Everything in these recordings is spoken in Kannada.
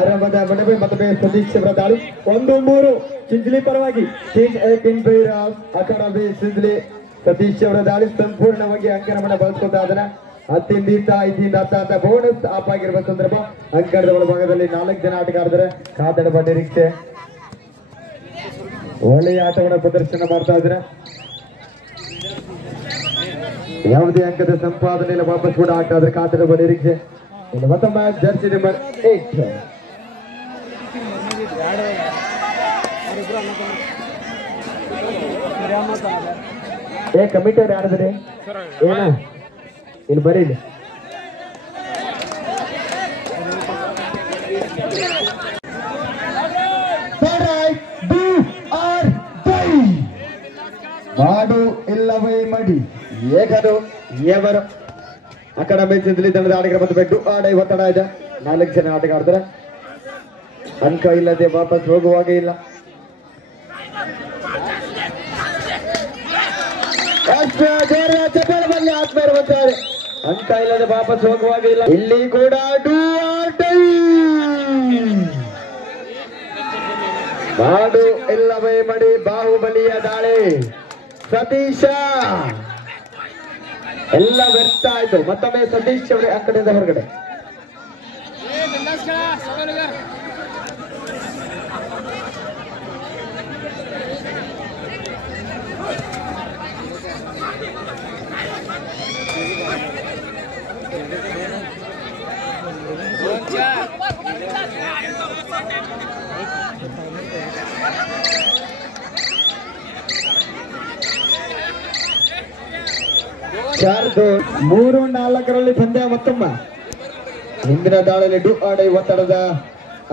ಆರಂಭದ ಮಡವೆ ಮತ್ತೊಮ್ಮೆ ಸತೀಶ್ ಅವರ ದಾಳಿ 1-3 ಚಿಂಚಲಿ ಪರವಾಗಿ ಅಕಾಡೆಮಿ ಚಿಂಚಲಿ ಸತೀಶ್ ಅವರ ದಾಳಿ ಸಂಪೂರ್ಣವಾಗಿ ಅಂಕಣವನ್ನು ಬಳಸ್ಕೊತಾ ಅದನ್ನ 10-5 ಅಂತ ಬೋನಸ್ ಆಪ್ ಆಗಿರುವ ಸಂದರ್ಭ ಅಂಕಣದ ಒಳಭಾಗದಲ್ಲಿ 4 ಜನ ಆಟಗಾರರ ಕಾದಡುವ ನಿರೀಕ್ಷೆ. ಒಳ್ಳೆಯ ಆಟವನ್ನು ಪ್ರದರ್ಶನ ಮಾಡ್ತಾ ಇದ್ದಾರೆ. ಯಾವುದೇ ಅಂಕದ ಸಂಪಾದನೆಯಲ್ಲಿ ವಾಪಸ್ ಕೂಡ ಆಗ್ತಾ ಇದ್ರೆ ಕಾದಡುವ ನಿರೀಕ್ಷೆ. ಇನ್ನು ಮತ್ತೊಮ್ಮೆ ಜರ್ಸಿ ನಂಬರ್ 8 ಕಮಿಟಿ ಅವ್ರು ಯಾರಿದ್ರೆ ಏನ ಇಲ್ಲಿ ಬರೀಲಿ ಮಾಡು ಇಲ್ಲವೇ ಮಡಿ ಏಕದು ಏವರು ಅಕಾಡೆಮಿ ಚಿಂಚಲಿ ತಂಡದ ಆಟಗಾರ ಮತ್ತು ಬೆಟ್ಟು ಆಡ ಒತ್ತಡ ಇದೆ. 4 ಜನ ಆಟಗಾಡ್ತಾರೆ. ಅಂಕ ಇಲ್ಲದೆ ವಾಪಸ್ ಹೋಗುವಾಗೇ ಇಲ್ಲ. ಚಪ್ಪಲಲ್ಲಿ ಆತ್ಮೀಯರು ಬರ್ತಾರೆ. ಅಂಕ ಇಲ್ಲದೆ ವಾಪಸ್ ಹೋಗುವಾಗೇ ಇಲ್ಲ. ಇಲ್ಲಿ ಕೂಡ ಮಾಡು ಇಲ್ಲವೇ ಮಡಿ ಬಾಹುಬಲಿಯ ದಾಳಿ. ಸತೀಶ ಎಲ್ಲ ವ್ಯರ್ಥ ಆಯ್ತು. ಮತ್ತೊಮ್ಮೆ ಸತೀಶ್ ಅವರೇ ಆ ಕಡೆಯಿಂದ ಹೊರಗಡೆ. ಚಾರ್ದು 3-4ರಲ್ಲಿ ಪಂದ್ಯ. ಮತ್ತೊಮ್ಮ ಹಿಂದಿನ ದಾಳಿಯಲ್ಲಿ ಆಡೈ ಒತ್ತಡದ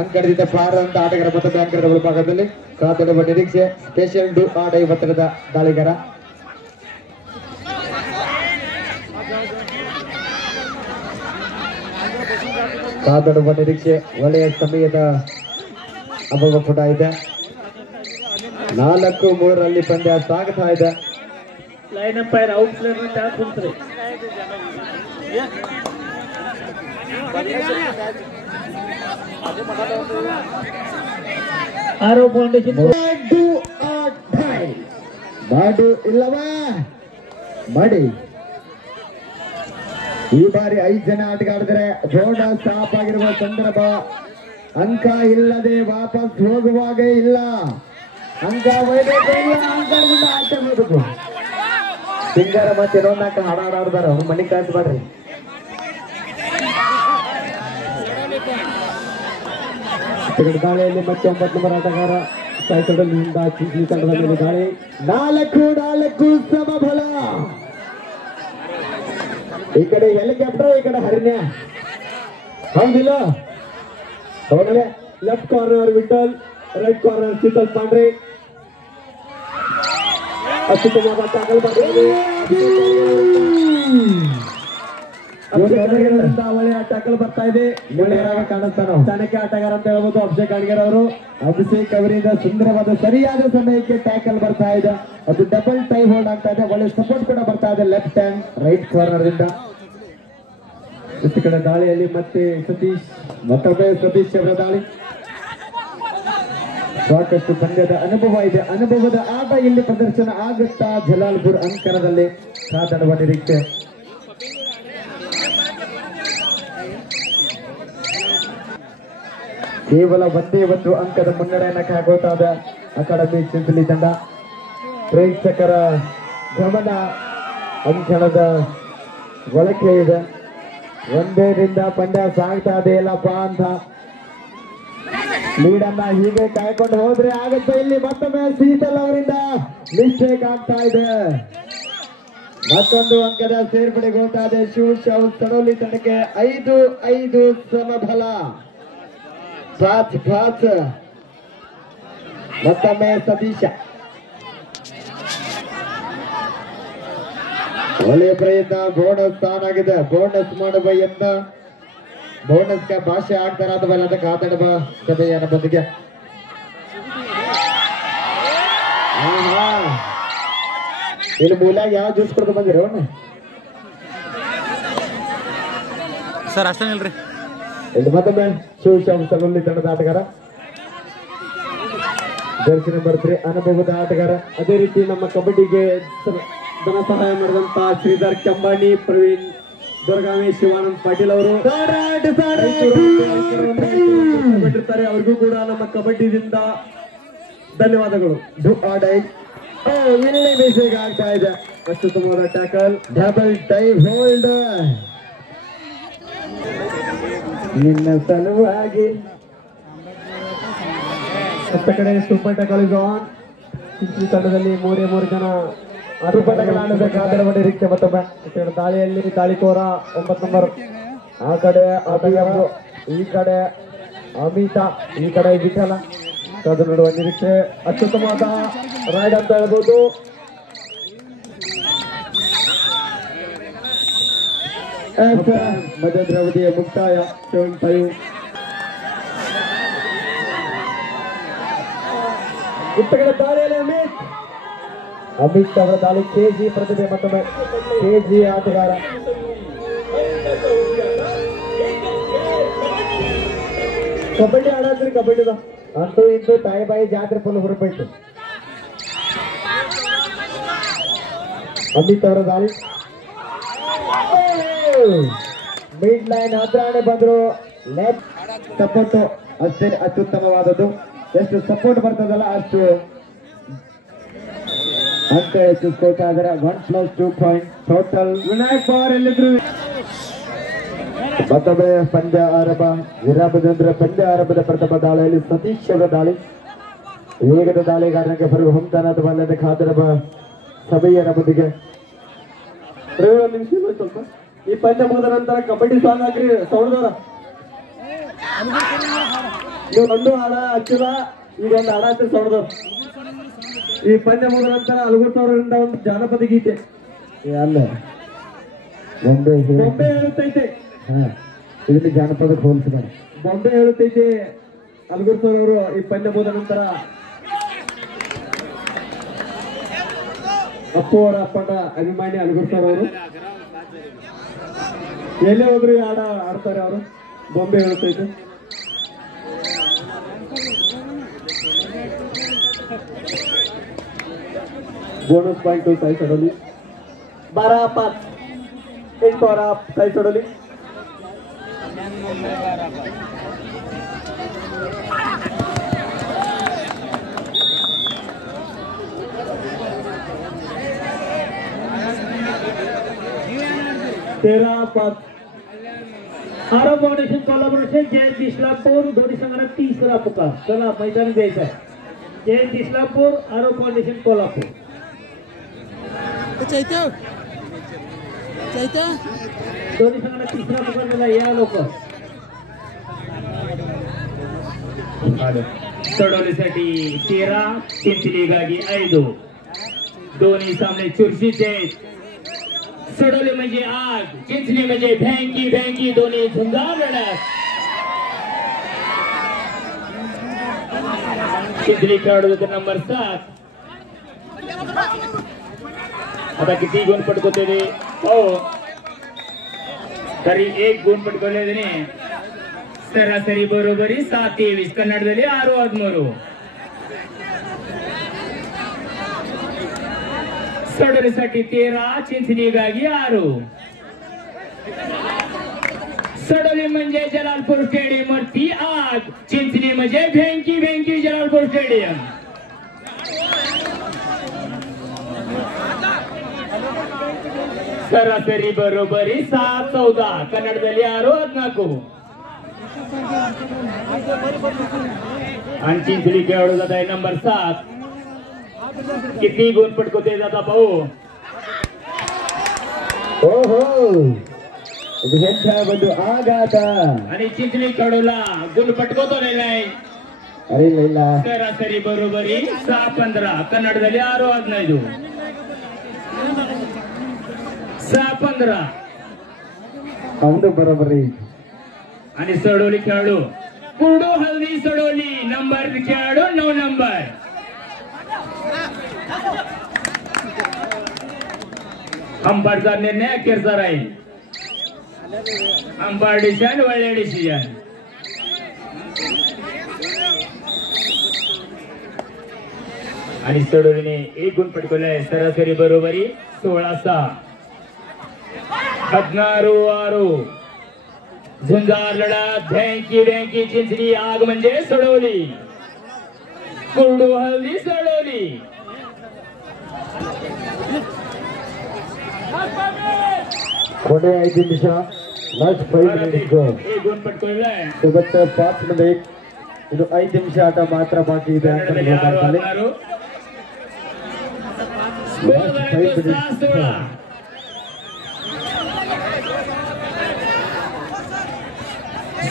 ಅಂಕಣದಿಂದ ಪಾರ ಅಂತ ಆಟಗಾರ ಮತ್ತೊಮ್ಮೆ ಅಂಕಣದ ಒಳಭಾಗದಲ್ಲಿ ಕಾದಡುವ ನಿರೀಕ್ಷೆ. ಸ್ಪೆಷಲ್ ಆಡೈ ಒತ್ತಡದ ದಾಳಿಗಾರ. ಕಾದಡುವ ನಿರೀಕ್ಷೆ. ಒಳ್ಳೆಯ ಸಮಯದ ಅಭಾವ ಕೂಡ ಇದೆ. 4-3ರಲ್ಲಿ ಪಂದ್ಯ ಸಾಗ್ತಾ ಇದೆ. Line umpire out player tap ಕುಂತ್ರಿ. ಆರೋ ಫೌಂಡೇಶನ್ ಮಾಡು ಇಲ್ಲವಾ ಮಾಡಿ. ಈ ಬಾರಿ 5 ಜನ ಆಟಗಾಡಿದರೆ ಜೋಡ ಸ್ಟಾಪ್ ಆಗಿರುವ ಸಂದರ್ಭ. ಅಂಕ ಇಲ್ಲದೆ ವಾಪಸ್ ಹೋಗುವಾಗೇ ಇಲ್ಲ. ಅಂಕ ಅಂಕದಿಂದ ಆಟ ಮಾಡಬೇಕು. ಸಿಂಗಾರ ಮತ್ತೆ ಇನ್ನೊಂದು ನಾಲ್ಕು ಹಾಡಾಡ್ದಾರ. ಅವ್ರು ಮನೆ ಕಾಯ್ತು ಮಾಡ್ರಿ. ದಾಳಿಯಲ್ಲಿ ಮತ್ತೆ 9 ನಂಬರ್ ಆಟಗಾರ ಸೈಕಲ್ನಿಂದ ಚಿಂಚಲಿ ತಂಡದ ಮೇಲೆ ದಾಳಿ. 4-4 ಸಮಬಲ. ಈ ಕಡೆ ಹೆಲಿಕಾಪ್ಟರ್, ಈ ಕಡೆ ಹರಿಣ್ಯ. ಹೌದಿಲ್ಲ? ಹೌದಲ್ಲ? Left corner Vithal, right corner Sheetal Pandre. ಅತ್ಯುತ್ತಮವಾದ ಟ್ಯಾಕಲ್ ಬರ್ತದೆ. ಒಳ್ಳೆಯ ಟ್ಯಾಕಲ್ ಬರ್ತಾ ಇದೆ. ಕಾಣಿಸ್ತಾನ ಚಾಣಕ್ಯ ಆಟಗಾರ ಅಂತ ಹೇಳ್ಬೋದು ಅಭಿಷೇಕ್ ಅಡ್ಗರ್ ಅವರು. ಅಭಿಷೇಕ್ ಅವರಿಂದ ಸುಂದರವಾದ ಸರಿಯಾದ ಸಮಯಕ್ಕೆ ಟ್ಯಾಕಲ್ ಬರ್ತಾ ಇದೆ. ಅದು ಡಬಲ್ ಟೈ ಹೋಲ್ಡ್ ಆಗ್ತಾ ಇದೆ. ಒಳ್ಳೆ ಸಪೋರ್ಟ್ ಕೂಡ ಬರ್ತಾ ಇದೆ ಲೆಫ್ಟ್ ಹ್ಯಾಂಡ್ ರೈಟ್ ಕಾರ್ನರ್ ದಿಂದ. ಇಷ್ಟು ಕಡೆ ದಾಳಿಯಲ್ಲಿ ಮತ್ತೆ ಮತ್ತೊಮ್ಮೆ ಸತೀಶ್ ಅವರ ದಾಳಿ. ಸಾಕಷ್ಟು ಪಂದ್ಯದ ಅನುಭವ ಇದೆ. ಅನುಭವದ ಆಟ ಇಲ್ಲಿ ಪ್ರದರ್ಶನ ಆಗುತ್ತಾ ಜಲಾಲ್ಪುರ್ ಅಂಕಣದಲ್ಲಿ ಕಾದಾಡುವ ನಿರೀಕ್ಷೆ. ಕೇವಲ 1 ಅಂಕದ ಮುನ್ನಡೆಯನ್ನು ಕಾಯ್ಕೊಳ್ತಾ ಇದೆ ಅಕಾಡೆಮಿ ಚಿಂಚಲಿ ತಂಡ. ಪ್ರೇಕ್ಷಕರ ಗಮನ ಅಂಕಣದ ಒಳಕ್ಕೆ ಇದೆ. 1ರಿಂದ ಪಂದ್ಯ ಸಾಗ್ತಾ ಇದೆ ಇಲ್ಲಪ್ಪ ಅಂತ ಲೀಡನ್ನ ಹೀಗೆ ಕಾಯ್ಕೊಂಡು ಹೋದ್ರೆ ಆಗುತ್ತೆ. ಇಲ್ಲಿ ಮತ್ತೊಮ್ಮೆ ಶೀತಲ್ ಅವರಿಂದ ಮಿಸ್ಟೇಕ್ ಆಗ್ತಾ ಇದೆ. ಮತ್ತೊಂದು ಅಂಕದ ಸೇರ್ಪಡೆಗೆ ಹೋಗ್ತಾ ಇದೆ ಶಿವಶಾವ್ ಸಡೋಲಿ ತಂಡಕ್ಕೆ. 5-5 ಸಮಬಲ. ಮತ್ತೊಮ್ಮೆ ಸತೀಶ ಒಳ್ಳೆಯ ಪ್ರಯತ್ನ. ಬೋನಸ್ ಸ್ಥಾನ ಆಗಿದೆ. ಬೋನಸ್ ಮಾಡುವ ಯತ್ನ. ಬೋನಸ್ಗೆ ಭಾಷೆ ಆಗ್ತಾರ ಅಥವಾ ಇಲ್ಲ ಅಂತ ಕಾದಾಡುವ ಸಭೆಯ ಬದಿಗೆ. ಇಲ್ಲಿ ಮೂಲ ಯಾವ ಜ್ಯೂಸ್ ಕೊಡ್ದು ಬಂದಿರ ಸರ್? ಅಷ್ಟೇನಿಲ್ರಿ. ಇಲ್ಲಿ ಮತ್ತೊಮ್ಮೆ ಶಿವಶ್ಯಾಮ್ ಸಲುಲ್ಲಿ ತಂಡದ ಆಟಗಾರ, ಜರ್ಸಿ ನಂಬರ್ 3 ಅನುಭವದ ಆಟಗಾರ. ಅದೇ ರೀತಿ ನಮ್ಮ ಕಬಡ್ಡಿಗೆ ಧನ ಸಹಾಯ ಮಾಡಿದಂತ ಶ್ರೀಧರ್ ಕೆಂಬಾಣಿ, ಪ್ರವೀಣ್ ದುರ್ಗಾವಿ, ಶಿವಾನಂದ್ ಪಾಟೀಲ್ ಅವರು ಬಿಟ್ಟಿರ್ತಾರೆ. ಅವ್ರಿಗೂ ಕೂಡ ನಮ್ಮ ಕಬಡ್ಡಿದಿಂದ ಧನ್ಯವಾದಗಳು. ಇಲ್ಲಿ ಬೇಸಿಗೆ ಆಗ್ತಾ ಇದೆ. ಅತ್ಯುತ್ತಮವಾದ ಟ್ಯಾಕಲ್, ಡಬಲ್ ಟೈ ಹೋಲ್ಡ್ ನಿನ್ನ ಸಲುವಾಗಿ. ಹತ್ತ ಕಡೆ ಸೂಪರ್ ಟ್ಯಾಕಲ್ ಇಸ್ ಆನ್. ಈ ತಂಡದಲ್ಲಿ 3 ಜನ ಸೂಪರ್ ಟ್ಯಾಕಲ್ ಆಡಬೇಕಾದರೆ ನಿರೀಕ್ಷೆ. ಮತ್ತೊಮ್ಮೆ ದಾಳಿಯಲ್ಲಿ ದಾಳಿಕೋರ 9 ನಂಬರ್, ಆ ಕಡೆ ಅಭಿಯವರು, ಈ ಕಡೆ ಅಮಿತಾ, ಈ ಕಡೆ ವಿಠಲ. ಅದು ನೋಡುವ ನಿರೀಕ್ಷೆ. ಅತ್ಯುತ್ತಮವಾದ ರೈಡ್ ಅಂತ ಹೇಳ್ಬೋದು. ಮಧ್ಯಂತರ ಅವಧಿಯ ಮುಕ್ತಾಯ 7-5. ಉತ್ತರದ ದಾಳಿಯಲ್ಲಿ ಅಮಿತ್ ಅವರ ದಾಳಿ. ಕೆಜಿ ಪ್ರತಿಭೆ, ಮತ್ತೊಮ್ಮೆ ಕೆಜಿ ಆಟಗಾರ. ಕಬಡ್ಡಿ ಆಡತ್ರಿ, ಕಬಡ್ಡಿದ ಅಂತೂ ಇಂತೂ ತಾಯಿ ಬಾಯಿ ಜಾತ್ರೆ ಫುಲ್ ಹೊರಬಿಟ್ಟು. ಅಮಿತ್ ಅವರ ದಾಳಿ ಮಿಡ್ ಲೈನ್ ಹತ್ರಾಣೆ ಬಂದ್ರು. ಲೆಫ್ಟ್ ಸಪೋರ್ಟ್ ಅಷ್ಟೇ ಅತ್ಯುತ್ತಮವಾದದ್ದು. ಎಷ್ಟು ಸಪೋರ್ಟ್ ಬರ್ತದಲ್ಲ ಅಷ್ಟು ಅಂಕ ಹೆಚ್ಚಿಸ್ಕೊಳ್ತಾ ಇದಾರೆ. 1+2 ಪಾಯಿಂಟ್ ಟೋಟಲ್. ವಿನಾಯಕ್ ಪವರ್ ಎಲ್ಲಿದ್ರು. ಮತ್ತೊಮ್ಮೆ ಪಂದ್ಯ ಆರಂಭ. ವಿರಾಮದಿಂದ ಪಂದ್ಯ ಆರಂಭದ ಪ್ರಥಮ ದಾಳಿಯಲ್ಲಿ ಸತೀಶ್ ಅವರ ದಾಳಿ. ವೇಗದ ದಾಳಿಗಾರನಿಗೆ ಬರುವ ಹೊಂತನದ ಬಲ್ಲದ ಖಾದರಬ ಸಭೆಯ ಬದಿಗೆ. ಒಂದು ನಿಮಿಷ ಸ್ವಲ್ಪ. ಈ ಪಂದ್ಯ ಮುಗಿದ ನಂತರ ಕಬಡ್ಡಿ ಸಾಂಗ್ ಹಾಕ್ರಿ ಸೌಡದವರ. ನೀವು ಒಂದು ಹಾಡ ಹಚ್ಚಿಲ್ಲ, ಈಗ ಒಂದು ಹಾಡ ಹಚ್ಚಿ ಸೌಡದವ್ರ. ಈ ಪಂದ್ಯ ಮುಗಿದ ನಂತರ ಅಲಗುರ್ಸವರಿಂದ ಒಂದು ಜಾನಪದ ಗೀತೆ. ಅಲ್ಲ ಬೊಂಬೆ ಹೇಳುತ್ತೈತೆ. ಇದನ್ನು ಜಾನಪದಕ್ಕೆ ಹೋಲಿಸಿದ್ದಾರೆ. ಬೊಂಬೆ ಹೇಳುತ್ತೈತೆ ಅಲಗುರ್ಸವರು. ಈ ಪಂದ್ಯ ಮುಗಿದ ನಂತರ ಅಪ್ಪು ಅವರ ಅಪ್ಪನ ಅಭಿಮಾನಿ ಅಲಗುರ್ಸರ್ ಅವರು ಎಲ್ಲೇ ಹೋದ್ರು ಹಾಡ ಆಡ್ತಾರೆ ಅವರು. ಬೊಂಬೆ ಹೇಳುತ್ತೈತೆ. ಬೋನಸ್ ಪಾಯಿಂಟ್ ಸಾಯಿ ಸಡೋಲಿ 12-5 ಅವರ ಸಾಯಿ ಸಡೋಲಿ. आरव फाउंडेशन कोलॅबोरेशन जयंत इस्लामपूर दोन्ही संघांना 30 पुकार. चला मैदान द्यायचं आहे. जयंत इस्लामपूर, आरव फाउंडेशन कोल्हापूर. दोन्ही संघांना 30 पुकार दिला. या लोक सडोलीसाठी 13, चिंचली गागी 5. दोन्ही सामने चुरशीचे आहेत. सडोली म्हणजे आग, चिंचली म्हणजे भँकी भँकी. दोन्ही झुंजार लढत. चिंचली खेळाडू नंबर 7. आता किती गुण पटकवते ते हो. तरी 1 गुण पटकवले त्याने. सरासरी बरोबरी 7-23. कन्नडದಲ್ಲಿ 6-13. सडोलीसाठी 13, चिंचलीಗಾಗಿ 6. सडोली म्हणजे जलालपूर स्टेडियम वरती आग, चिंचली म्हणजे भँकी भँकी जलालपूर स्टेडियम. सरासरी बरोबरी 7-14. कन्नडದಲ್ಲಿ 6-14. आणि चिंचली खेळाडू जात आहे नंबर 7. किती गुण पटकवते जाता भाऊ. ಓಹೋ ಇದು ಎಂಥ ಒಂದು ಆಘಾತ. आणि चिंचली खेळाडूला गुण पटकवतो नाही. ಅರೆ ಇಲ್ಲ. सरासरी बरोबरी 6-15. कन्नडದಲ್ಲಿ 6-15. 6-15. ಒಂದು ಬರೋಬರಿ. आणि सडोली खेळाडू कुडू हल्दी सडोली नंबर खेळाडू 9 नंबर. अंपायरचा निर्णय अखेरचा राहील. अंपायर डिसिजन ಒಳ್ಳೆ ಡಿಸಿಷನ್. आणि सडोलीने 1 गुण पटकवलाय. सरासरी बरोबरी 16-6. 16-6. झुंजार लढत बँकी चिंचणी आग म्हणजे सडोली. कुरडू हल्दी सडोली. ಕೊನೆ 5 ನಿಮಿಷ. ಲಾಸ್ಟ್ 5 ಮಿನಿಟ್ಸ್ ಗೋ. 1 ಗುಣ ಪಟ್ಕೊಳ್ಳೆ. ಇವತ್ತು 5 ಮಿನಿಟ್. ಇದು 5 ನಿಮಿಷ ಆಟ ಮಾತ್ರ ಬಾಕಿ ಇದೆ ಅಂತ ಹೇಳ್ತಾರೆ.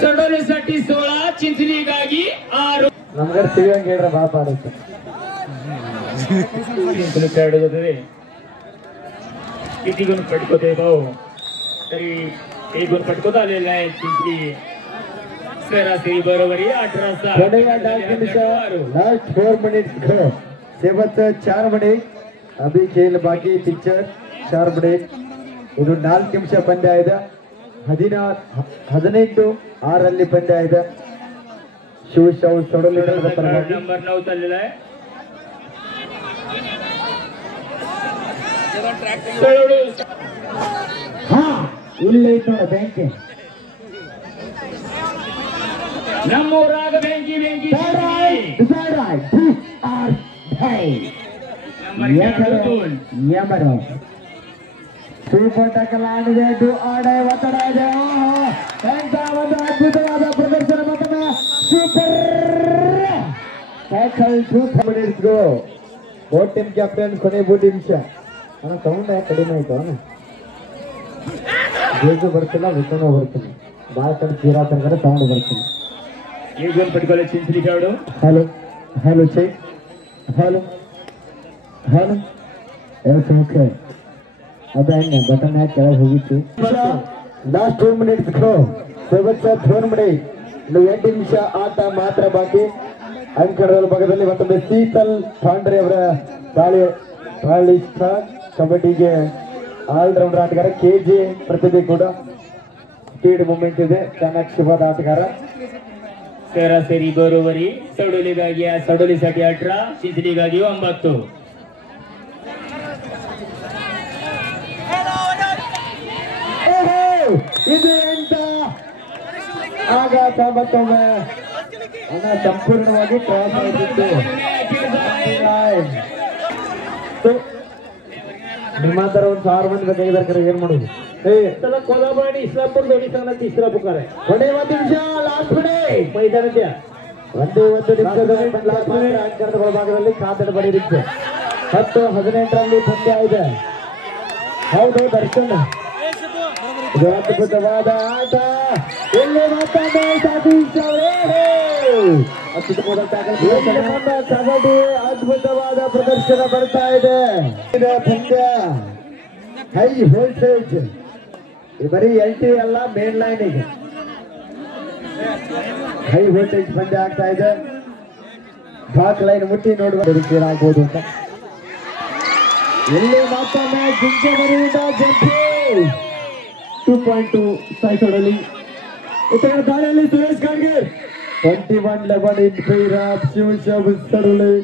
सडोलीसाठी 16, चिंचणीಗಾಗಿ 6. ನಮ್ಗೆ ಸಿಗಂಗೆ ಹೇಳ್ರ ಬಾಪ ಆಡುತ್ತೆ. चिंचणी खेळाडू होते. किती गुण पटकवते भाऊ? तरी 1 गुण पटकवत आलेला आहे. चिंचणी सरासरी बरोबरी 18-6. ಕೊನೆಯ 4 ನಿಮಿಷ. ಲಾಸ್ಟ್ 4 ಮಿನಿಟ್ಸ್ ಗೋ. शेवटचं 4 ಮಿನಿಟ್. अभी खेळ बाकी पिक्चर 4 ಮಿನಿಟ್. ಇದು 4 ನಿಮಿಷ ಪಂದ್ಯ ಇದೆ. 18-6 ಪಂದ್ಯ ಇದೆ. ಶಿವಶಾವ್ ಸಡೋಲಿ नंबर 9 चाललेला आहे. ಹಾ ಇಲ್ಲಿ ಬ್ಯಾಂಕ್ ನಮ್ಮೂರಾಗ ಬ್ಯಾಂಕಿ ಸೂಪರ್ ಟಕಲ್ ಆಡಿದೆ. ಒತ್ತಡ ಇದೆ. ಒಂದು ಅದ್ಭುತವಾದ ಪ್ರದರ್ಶನ. ಮತ್ತೊಮ್ಮೆ ಸೂಪರ್ ಟಕಲ್. 2 ಮಿನಿಟ್ಸ್ ಗೋ. ಬೋಟ್ ಟೀಮ್ ಕ್ಯಾಪ್ಟನ್ ಕೊನೆ 2 ನಿಮಿಷ. ಸೌಂಡ್ ಕಡಿಮೆ ಆಯ್ತು. ಬೇಗ ಬರ್ತಿಲ್ಲ, ವಿಕನೋ ಬರ್ತೀನಿ. ಭಾಳ ಕಡೆ ತೀರಾ ತನಕ ಸೌಂಡ್ ಬರ್ತೀನಿ. 1 गुण पटकवले चिंचणी खेळाडू. Hello check. Hello yes okay. ಅದ ಹೆಂಗೆ ಬಟನ್ ಹಾಕಿ ಕೆಳಗೆ ಹೋಗಿತ್ತು. Last 2 minutes go. 4 ಮಿನಿಟ್. ಇನ್ನು 8 ನಿಮಿಷ ಆಟ ಮಾತ್ರ ಬಾಕಿ. ಅಂಕಣದ ಭಾಗದಲ್ಲಿ ಮತ್ತೊಮ್ಮೆ ಶೀತಲ್ ಪಾಂಡ್ರೆ ಅವರ ದಾಳಿ ಕಬಡ್ಡಿಗೆ ಆಲ್ರೌಂಡರ್ ಆಟಗಾರ. KJ ಪ್ರತಿಭೆ ಕೂಡ ಸ್ಪೀಡ್ ಮೂವ್ಮೆಂಟ್ ಇದೆ. ಚಾಣಾಕ್ಷವಾದ ಆಟಗಾರ. सरासरी बरोबरी सडोलीಗಾಗಿ सडोलीसाठी 18, चिंचणीಗಾಗಿ 9. ಇದು ಎಂತ ಆಘಾತ. ಮತ್ತೊಮ್ಮೆ ಸಂಪೂರ್ಣವಾಗಿ ಕ್ರಾಸ್ ಆಗಿತ್ತು. ನಿಮ್ಮ ತರ ಒಂದು 1000 ಮಂದಿ ಬೇಕಾಗಿದ್ದಾರೆ. ಏನ್ ಮಾಡುದು? चला कोल्हापूर आणि इस्लामपूर दोन्ही संघाला 3रा पुकार आहे. ಕೊನೆ 1 ನಿಮಿಷ. Last minute. मैदानाच्या ಒಂದು ನಿಮಿಷದ ಅಂಕಣದ ಭಾಗದಲ್ಲಿ ಕಾದಡ ಬಡಿರುತ್ತೆ. 10-18 ಪಂದ್ಯ ಇದೆ. ಹೌದು ದರ್ಶನ್. ಇದು ಅದ್ಭುತವಾದ ಆಟ. ಇಲ್ಲಿ ಮತ್ತೊಮ್ಮೆ ಸತೀಶ್ ಅವರೇ ಕಬಡ್ಡಿ ಅದ್ಭುತವಾದ ಪ್ರದರ್ಶನ ಬರ್ತಾ ಇದೆ. ಪಂದ್ಯ ಹೈ ವೋಲ್ಟೇಜ್. ಬರೀ LT ಅಲ್ಲ, ಮೇನ್ ಲೈನ್ ಇದೆ. ಹೈ ವೋಲ್ಟೇಜ್ ಪಂದ್ಯ ಆಗ್ತಾ ಇದೆ. ಬಾಕ್ ಲೈನ್ ಮುಟ್ಟಿ ನೋಡುವ ಆಗ್ಬೋದು ಅಂತ. ಇಲ್ಲಿ ಮತ್ತೊಮ್ಮೆ ಜಿಂಕೆ ಬರುವುದ ಜಂಪಿ. 2.2 ಸಾಯಿಸೋಡಲ್ಲಿ ಉತ್ತರ ದಾಳಿಯಲ್ಲಿ ಸುರೇಶ್ ಗಾಡ್ಗೆ 21-11 in favor of ಶಿವಶಾಬ್ ಸಡೋಲಿ.